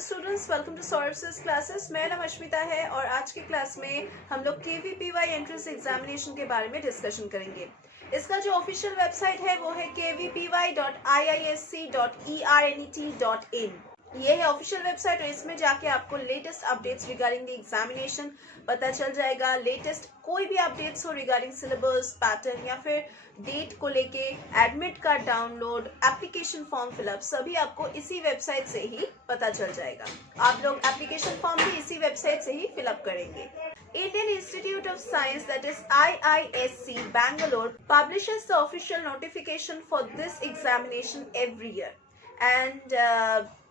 Students, welcome to Saurabh's classes. मेरा नाम अश्मिता है और आज की क्लास में हम लोग KVPY एंट्रेंस एग्जामिनेशन के बारे में डिस्कशन करेंगे। इसका जो ऑफिशियल वेबसाइट है वो है kvpy.iisc.ernet.in। ये है ऑफिशियल वेबसाइट और इसमें जाके आपको latest updates regarding the examination पता चल जाएगा। लेटेस्ट कोई भी अपडेट्स हो रिगार्डिंग सिलेबस, पैटर्न या फिर डेट को लेके, admit card download, application form fill up, सभी आपको इसी वेबसाइट से ही पता चल जाएगा। आप लोग एप्लीकेशन फॉर्म भी इसी वेबसाइट से ही फिलअप करेंगे। Indian Institute of Science, that is IISc, Bangalore, publishes the official notification for this examination every year. And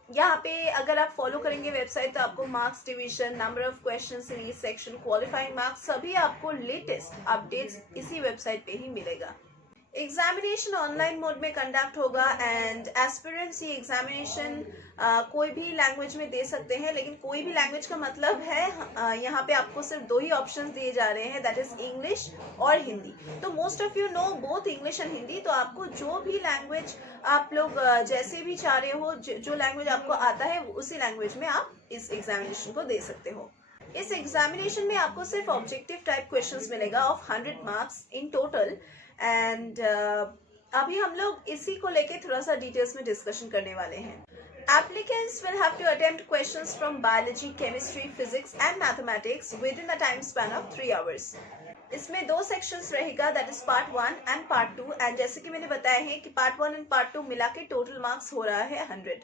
यहाँ पे अगर आप फॉलो करेंगे वेबसाइट तो आपको marks division, number of questions in each section, qualifying marks, सभी आपको लेटेस्ट अपडेट्स इसी वेबसाइट पे ही मिलेगा। एग्जामिनेशन ऑनलाइन मोड में कंडक्ट होगा एंड एस्पिरेंट्स ये एग्जामिनेशन कोई भी लैंग्वेज में दे सकते हैं, लेकिन कोई भी लैंग्वेज का मतलब है यहाँ पे आपको सिर्फ दो ही ऑप्शंस दिए जा रहे हैं, दैट इज इंग्लिश और हिंदी। तो most of you know both English and Hindi, तो आपको जो भी लैंग्वेज आप लोग जैसे भी चाह रहे हो, जो लैंग्वेज आपको आता है उसी लैंग्वेज में आप इस एग्जामिनेशन को दे सकते हो। इस एग्जामिनेशन में आपको सिर्फ ऑब्जेक्टिव टाइप क्वेश्चंस मिलेगा of 100 marks in total. And अभी हम लोग इसी को लेके थोड़ा सा डिटेल्स में डिस्कशन करने वाले हैं। Applicants will have to attempt questions from biology, chemistry, physics and mathematics within a time span of 3 hours. इसमें दो सेक्शंस रहेगा, that is part 1 and part 2। And जैसे कि मैंने बताया है कि पार्ट 1 एंड पार्ट 2 मिला के टोटल मार्क्स हो रहा है 100।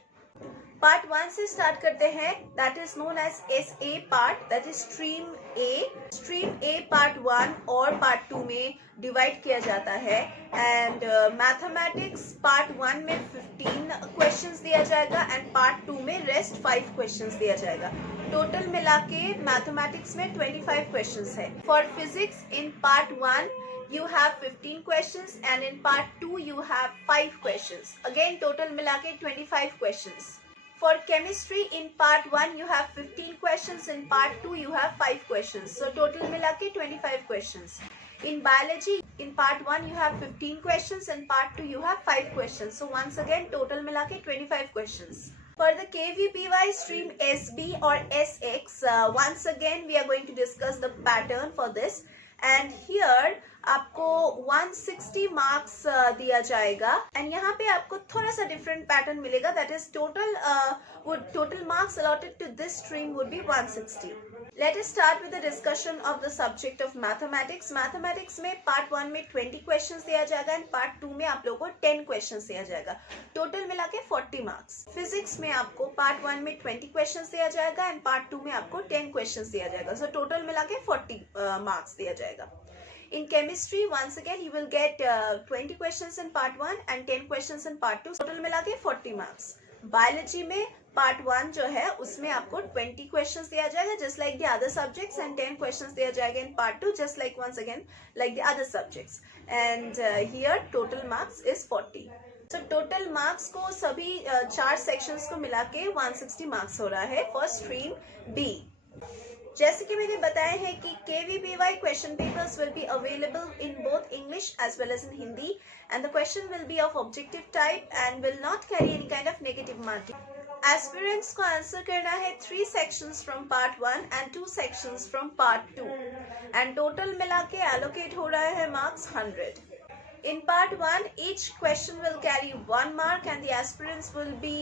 पार्ट 1 से स्टार्ट करते हैं, that is known as SA part, that is stream A. Stream A part 1 और पार्ट 2 में डिवाइड किया जाता है। एंड मैथमेटिक्स पार्ट 1 में 15 क्वेश्चंस दिया जाएगा एंड पार्ट 2 में रेस्ट 5 क्वेश्चंस दिया जाएगा। टोटल मिला के मैथमेटिक्स में 25 क्वेश्चंस है। For physics in part 1 you have 15 questions and in part 2 you have 5 questions. Again total मिला के 25 questions. For chemistry in part 1 you have 15 questions, in part 2 you have 5 questions. So total मिला के 25 questions. In biology in part 1 you have 15 questions, in part 2 you have 5 questions. So once again total मिला के 25 questions. For the KVPY stream SB or SX, once again we are going to discuss the pattern for this. And here आपको 160 marks दिया जाएगा and यहाँ पे आपको थोड़ा सा डिफरेंट पैटर्न मिलेगा, that is total marks allotted to this stream would be 160। Let us start with the discussion of the subject of mathematics. Mathematics में पार्ट 1 में 20 क्वेश्चंस दिया जाएगा एंड पार्ट 2 में आप लोगों को 10 क्वेश्चंस दिया जाएगा। टोटल मिला के 40 मार्क्स। फिजिक्स में आपको पार्ट 1 में 20 क्वेश्चंस दिया जाएगा एंड पार्ट 2 में आपको 10 क्वेश्चंस दिया जाएगा। सो टोटल मिला के 40 मार्क्स दिया जाएगा। In chemistry, once again, you will get 20 questions in part 1 and 10 questions in part 2. Total मिला के 40 marks. Biology में part 1 जो है उसमें आपको 20 questions दिया जाएगा just like the other subjects and 10 questions दिया जाएगा in part 2 just like once again like the other subjects. And here total marks is 40. So total marks को सभी 4 sections को मिला के 160 marks हो रहा है for stream B. जैसे कि मैंने बताया है कि KVPY question papers will be available in both English as well as in Hindi and the question will be of objective type and will not carry any kind of negative marking. Aspirants को answer करना है 3 sections from part 1 and 2 sections from part 2 and total मिला के allocate हो रहा है marks 100। In part 1, each question will carry 1 mark and the aspirants will be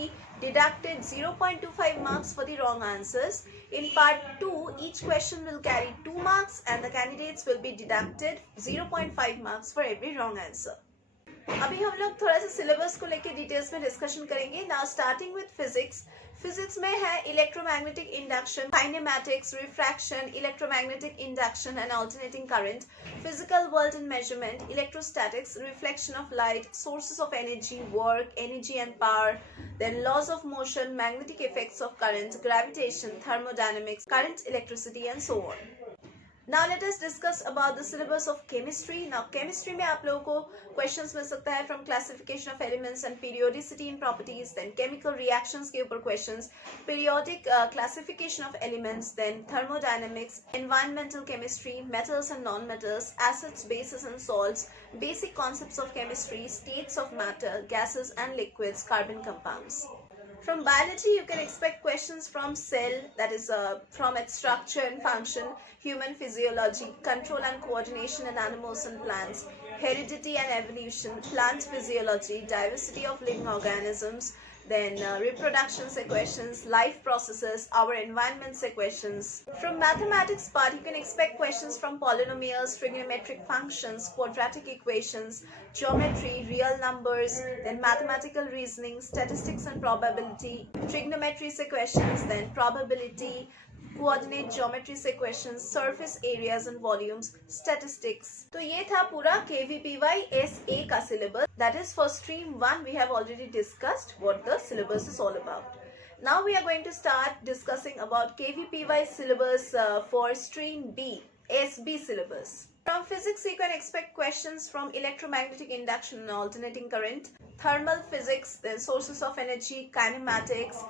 deducted 0.25 marks for the wrong answers. In part 2, each question will carry 2 marks and the candidates will be deducted 0.5 marks for every wrong answer. अभी हम लोग थोड़ा सा syllabus को लेके details में discussion करेंगे। Now starting with physics. Physics में है electromagnetic induction, kinematics, refraction, electromagnetic induction and alternating current, physical world and measurement, electrostatics, reflection of light, sources of energy, work, energy and power, then laws of motion, magnetic effects of current, gravitation, thermodynamics, current, electricity and so on. Now let us discuss about the syllabus of chemistry. Now chemistry में आप लोगों को questions मिल सकता है from classification of elements and periodicity in properties, then chemical reactions के ऊपर questions, periodic classification of elements, then thermodynamics, environmental chemistry, metals and non-metals, acids, bases and salts, basic concepts of chemistry, states of matter, gases and liquids, carbon compounds. From biology, you can expect questions from cell, that is from its structure and function, human physiology, control and coordination in animals and plants, heredity and evolution, plant physiology, diversity of living organisms, then reproduction say questions, life processes, our environment say questions. From mathematics part, you can expect questions from polynomials, trigonometric functions, quadratic equations, geometry, real numbers, then mathematical reasoning, statistics and probability, trigonometry say questions, then probability, coordinate geometry से questions, surface areas and volumes, statistics. तो ये था पूरा KVPY SA का सिलेबस। That is for stream 1 we have already discussed what the syllabus is all about. Now we are going to start discussing about KVPY syllabus for stream B, SB syllabus. From physics, you can expect questions from electromagnetic induction and alternating current, thermal physics, then sources of energy, kinematics,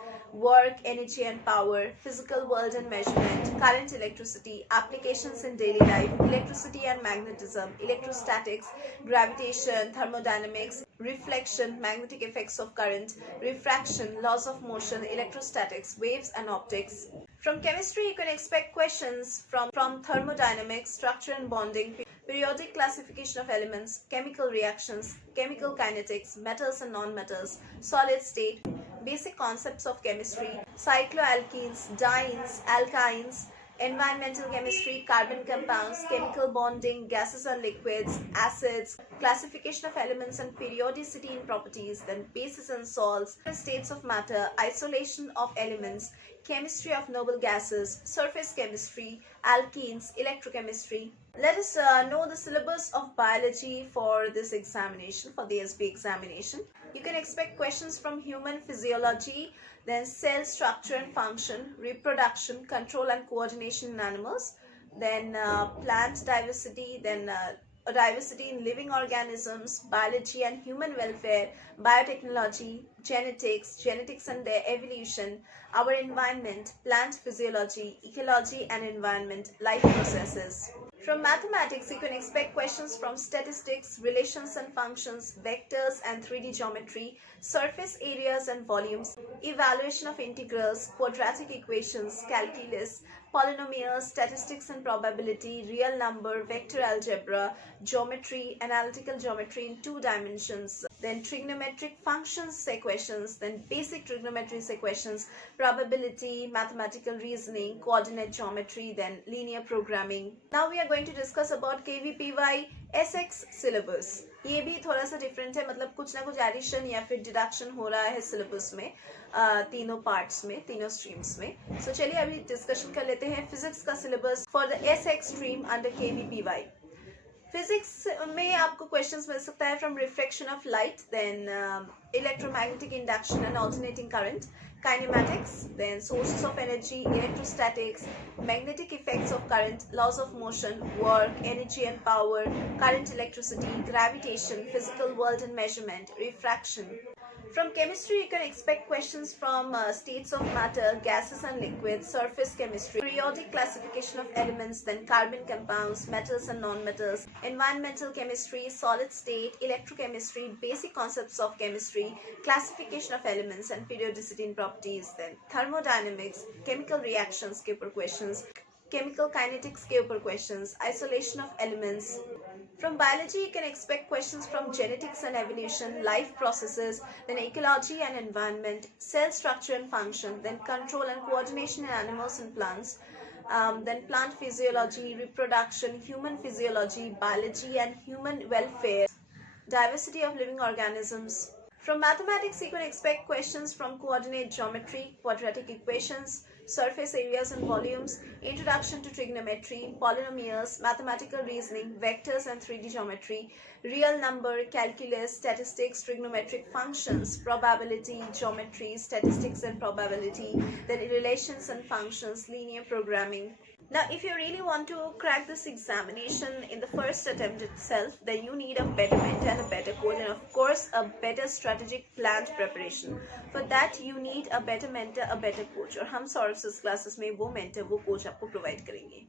work, energy and power, physical world and measurement, current, electricity, applications in daily life, electricity and magnetism, electrostatics, gravitation, thermodynamics, reflection, magnetic effects of current, refraction, laws of motion, electrostatics, waves and optics. From chemistry, you can expect questions from thermodynamics, structure and bonding, periodic classification of elements, chemical reactions, chemical kinetics, metals and non-metals, solid state, basic concepts of chemistry, cycloalkenes, dienes, alkynes, environmental chemistry, carbon compounds, chemical bonding, gases and liquids, acids, classification of elements and periodicity in properties, then bases and salts, states of matter, isolation of elements, chemistry of noble gases, surface chemistry, alkenes, electrochemistry. Let us know the syllabus of biology for this examination, for the SB examination. You can expect questions from human physiology, then cell structure and function, reproduction, control and coordination in animals, then plant diversity, then diversity in living organisms, biology and human welfare, biotechnology, genetics and their evolution, our environment, plant physiology, ecology and environment, life processes. From mathematics, you can expect questions from statistics, relations and functions, vectors and 3D geometry, surface areas and volumes, evaluation of integrals, quadratic equations, calculus, polynomials, statistics and probability, real number, vector algebra, geometry, analytical geometry in 2 dimensions, then trigonometric functions say questions, then basic trigonometry say questions, probability, mathematical reasoning, coordinate geometry, then linear programming. Now we are going to discuss about KVPY SX syllabus. ये भी थोड़ा सा different है, मतलब कुछ ना कुछ addition या फिर डिडक्शन हो रहा है सिलेबस में, तीनों पार्ट्स में, तीनों स्ट्रीम्स में। सो चलिए अभी डिस्कशन कर लेते हैं फिजिक्स का syllabus for the SX stream under KVPY। Physics में आपको क्वेश्चंस मिल सकता है from reflection of light, then electromagnetic induction and alternating current, kinematics, then sources of energy, electrostatics, magnetic effects of current, laws of motion, work, energy and power, current, electricity, gravitation, physical world and measurement, refraction. From chemistry, you can expect questions from states of matter, gases and liquids, surface chemistry, periodic classification of elements, then carbon compounds, metals and non-metals, environmental chemistry, solid state, electrochemistry, basic concepts of chemistry, classification of elements and periodicity in properties, then thermodynamics, chemical reactions के ऊपर questions, chemical kinetics के ऊपर questions, isolation of elements. From biology, you can expect questions from genetics and evolution, life processes, then ecology and environment, cell structure and function, then control and coordination in animals and plants, then plant physiology, reproduction, human physiology, biology and human welfare, diversity of living organisms. From mathematics, you can expect questions from coordinate geometry, quadratic equations, surface areas and volumes, introduction to trigonometry, polynomials, mathematical reasoning, vectors and 3D geometry, real number, calculus, statistics, trigonometric functions, probability, geometry, statistics and probability, then relations and functions, linear programming. Now, if you really want to crack this examination in the first attempt itself, then you need a better mentor and a better coach, and of course a better strategic planned preparation. For that you need a better mentor, a better coach, और हम Saurabh classes में वो mentor, वो coach आपको provide करेंगे.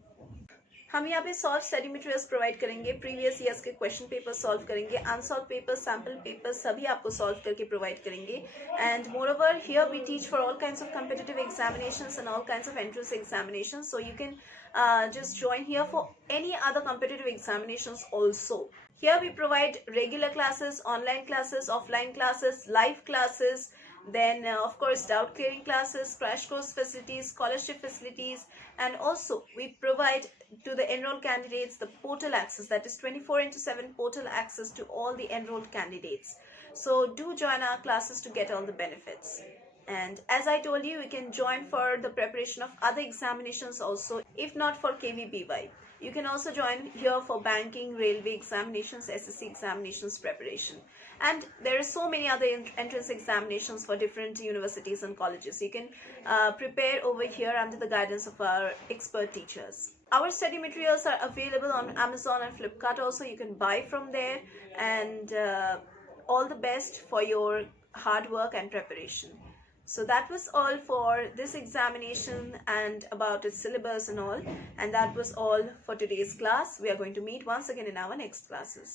हम यहाँ पे सॉल्व स्टडी मटेरियल्स प्रोवाइड करेंगे, प्रीवियस ईयर्स के क्वेश्चन पेपर सॉल्व करेंगे, अनसॉल्व पेपर, सैम्पल पेपर सभी आपको सॉल्व करके प्रोवाइड करेंगे. And moreover here we teach for all kinds of competitive examinations and all kinds of entrance examinations, so you can just join here for any other competitive examinations also. Here we provide regular classes, online classes, offline classes, live classes, then of course doubt clearing classes, crash course facilities, scholarship facilities, and also we provide to the enrolled candidates the portal access, that is 24/7 portal access to all the enrolled candidates. So do join our classes to get all the benefits. And as I told you, you can join for the preparation of other examinations also, if not for KVBY. You can also join here for banking, railway examinations, SSC examinations preparation. And there are so many other entrance examinations for different universities and colleges. You can prepare over here under the guidance of our expert teachers. Our study materials are available on Amazon and Flipkart also. You can buy from there. And all the best for your hard work and preparation. So that was all for this examination and about its syllabus and all. And that was all for today's class. We are going to meet once again in our next classes.